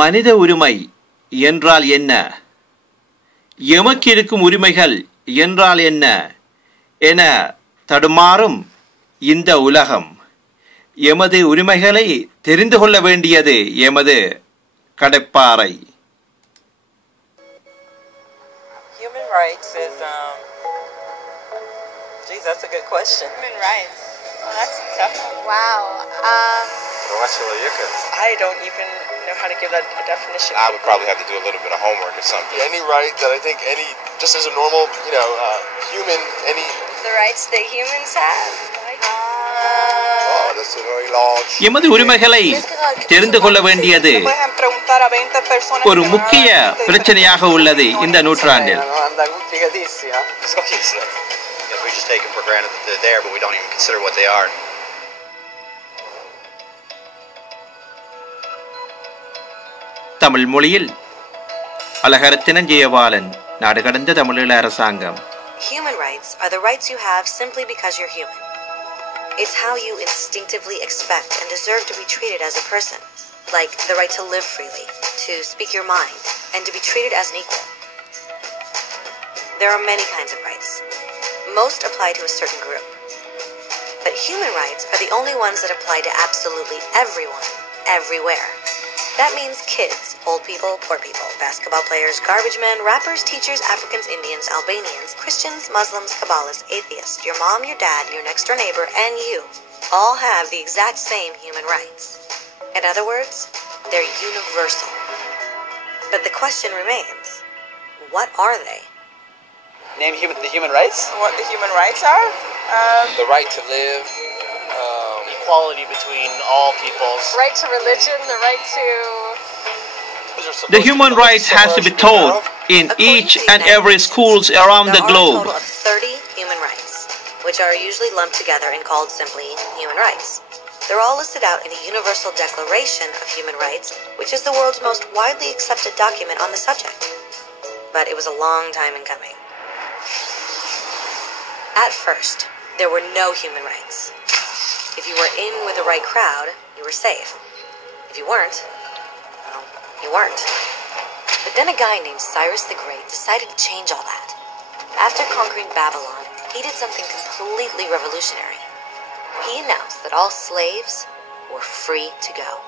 மனித உரிமை என்றால் என்ன, எமக்கு இருக்கும் உரிமைகள் என்றால் என்ன என தடுமாறும் இந்த உலகம். எமது உரிமைகளை தெரிந்து கொள்ள வேண்டியது எமது கடப்பாறை. Human rights is geez, that's a good question. Human rights. Oh, that's a tough one. Wow. I don't even know how to give that a definition. I would probably have to do a little bit of homework or something. Any right that I think just as a normal, human, The rights that humans have. that's a very large. எமது உரிமைகளை தெரிந்து கொள்ள வேண்டியது ஒரு முக்கிய பிரச்சனையாக உள்ளது இந்த நூற்றாண்டில். We just take them for granted that they're there, but we don't even consider what they are. Tamil மொழியில் அழகரத்தினம் ஜெயபாலன், நாடு கடந்த தமிழீழ அரசாங்கம். Human rights are the rights you have simply because you're human. It's how you instinctively expect and deserve to be treated as a person, like the right to live freely, to speak your mind, and to be treated as an equal. There are many kinds of rights. Most apply to a certain group. But human rights are the only ones that apply to absolutely everyone, everywhere. That means kids, old people, poor people, basketball players, garbage men, rappers, teachers, Africans, Indians, Albanians, Christians, Muslims, Kabbalists, atheists, your mom, your dad, your next door neighbor, and you all have the exact same human rights. In other words, they're universal. But the question remains, what are they? Name the human rights? What the human rights are? The right to live, equality between all peoples. Right to religion, the right to... The human rights has to be taught in each and every schools around the globe. There are a total of 30 human rights, which are usually lumped together and called simply human rights. They're all listed out in the Universal Declaration of Human Rights, which is the world's most widely accepted document on the subject. But it was a long time in coming. At first, there were no human rights. If you were in with the right crowd, you were safe. If you weren't, well, you weren't. But then a guy named Cyrus the Great decided to change all that. After conquering Babylon, he did something completely revolutionary. He announced that all slaves were free to go.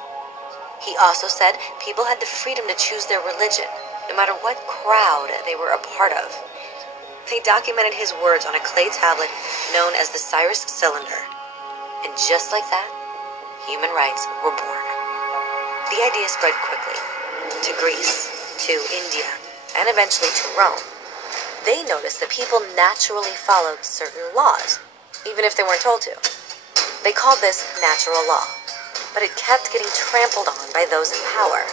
He also said people had the freedom to choose their religion, no matter what crowd they were a part of. They documented his words on a clay tablet known as the Cyrus Cylinder. And just like that, human rights were born. The idea spread quickly to Greece, to India, and eventually to Rome. They noticed that people naturally followed certain laws, even if they weren't told to. They called this natural law, but it kept getting trampled on by those in power.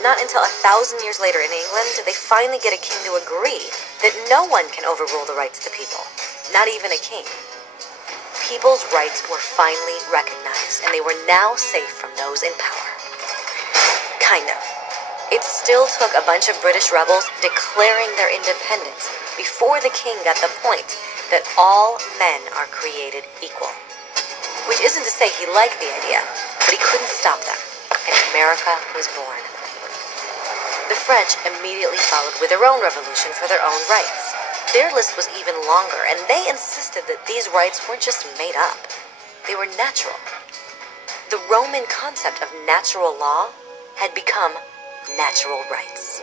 Not until 1,000 years later in England did they finally get a king to agree that no one can overrule the rights of the people, not even a king. People's rights were finally recognized, and they were now safe from those in power. Kind of. It still took a bunch of British rebels declaring their independence before the king got the point that all men are created equal. Which isn't to say he liked the idea, but he couldn't stop them, and America was born. The French immediately followed with their own revolution for their own rights. Their list was even longer, and they insisted that these rights weren't just made up. They were natural. The Roman concept of natural law had become natural rights.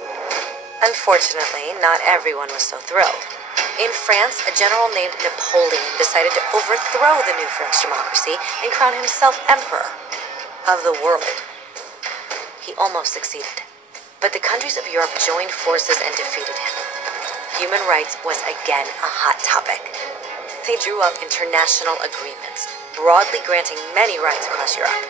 Unfortunately, not everyone was so thrilled. In France, a general named Napoleon decided to overthrow the new French democracy and crown himself emperor of the world. He almost succeeded. But the countries of Europe joined forces and defeated him. Human rights was again a hot topic. They drew up international agreements, broadly granting many rights across Europe.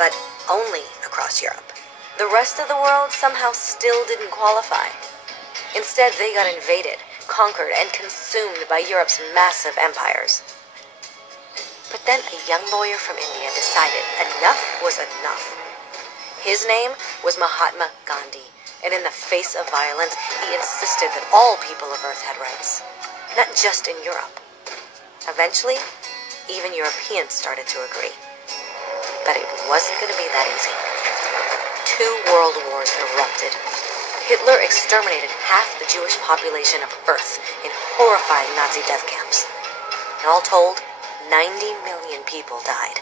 But only across Europe. The rest of the world somehow still didn't qualify. Instead, they got invaded, conquered, and consumed by Europe's massive empires. But then a young lawyer from India decided enough was enough. His name was Mahatma Gandhi, and in the face of violence, he insisted that all people of Earth had rights, not just in Europe. Eventually, even Europeans started to agree. But it wasn't going to be that easy. 2 world wars erupted. Hitler exterminated half the Jewish population of Earth in horrifying Nazi death camps. And all told, 90 million people died.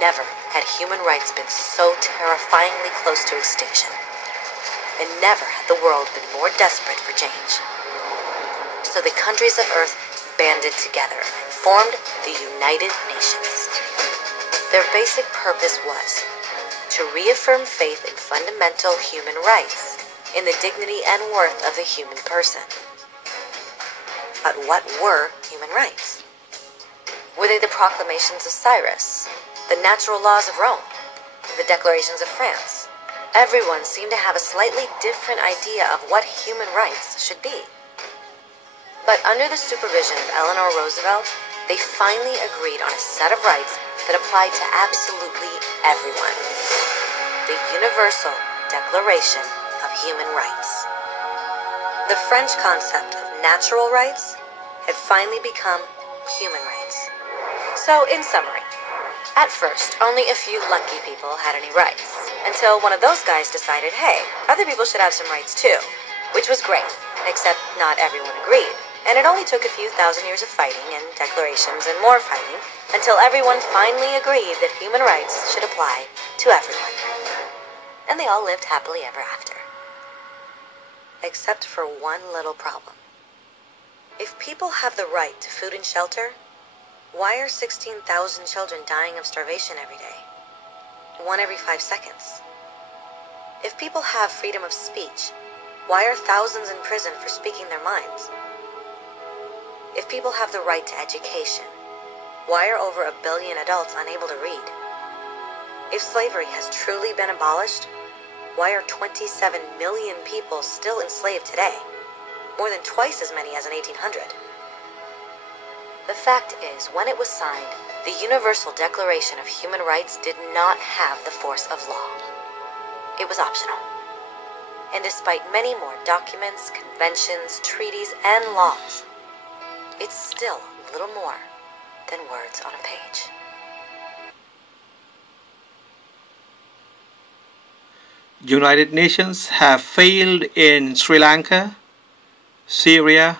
Never had human rights been so terrifyingly close to extinction. And never had the world been more desperate for change. So the countries of Earth banded together and formed the United Nations. Their basic purpose was to reaffirm faith in fundamental human rights, in the dignity and worth of the human person. But what were human rights? Were they the proclamations of Cyrus, the natural laws of Rome, the declarations of France? Everyone seemed to have a slightly different idea of what human rights should be. But under the supervision of Eleanor Roosevelt, they finally agreed on a set of rights that applied to absolutely everyone. The Universal Declaration of Human Rights. The French concept of natural rights had finally become human rights. So, in summary, at first, only a few lucky people had any rights, until one of those guys decided, hey, other people should have some rights too, which was great, except not everyone agreed, and it only took a few thousand years of fighting and declarations and more fighting until everyone finally agreed that human rights should apply to everyone. And they all lived happily ever after. Except for one little problem. If people have the right to food and shelter, why are 16,000 children dying of starvation every day? 1 every 5 seconds. If people have freedom of speech, why are thousands in prison for speaking their minds? If people have the right to education, why are over 1 billion adults unable to read? If slavery has truly been abolished, why are 27 million people still enslaved today? More than twice as many as in 1800. The fact is, when it was signed, the Universal Declaration of Human Rights did not have the force of law. It was optional. And despite many more documents, conventions, treaties, and laws, it's still little more than words on a page. United Nations have failed in Sri Lanka, Syria,